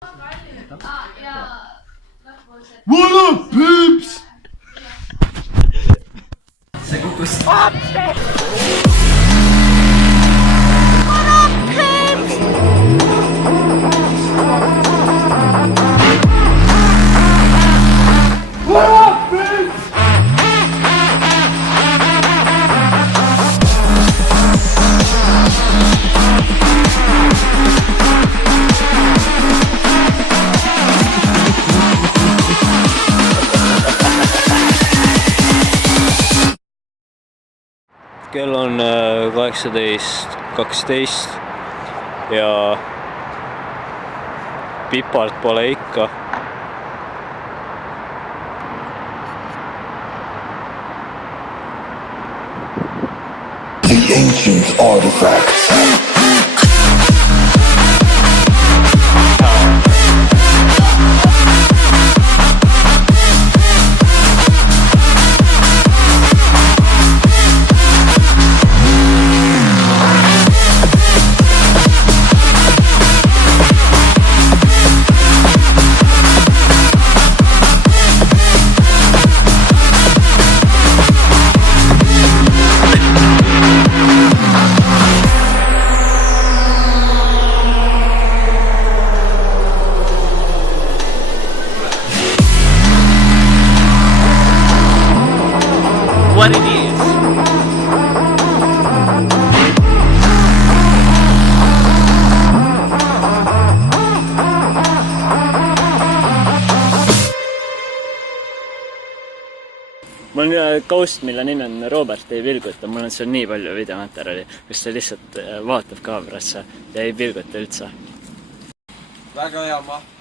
What up, peeps? see kukkus. Kell on 18:12 ja Pipart pole ikka. The ancient artifacts. What it is. Mul on Ghost, mille nimi on Robert, ei vilguta, mul on seal nii palju videomaterjali, kus ta lihtsalt vaatab kaamerasse ja ei vilguta üldse. väga hea maht.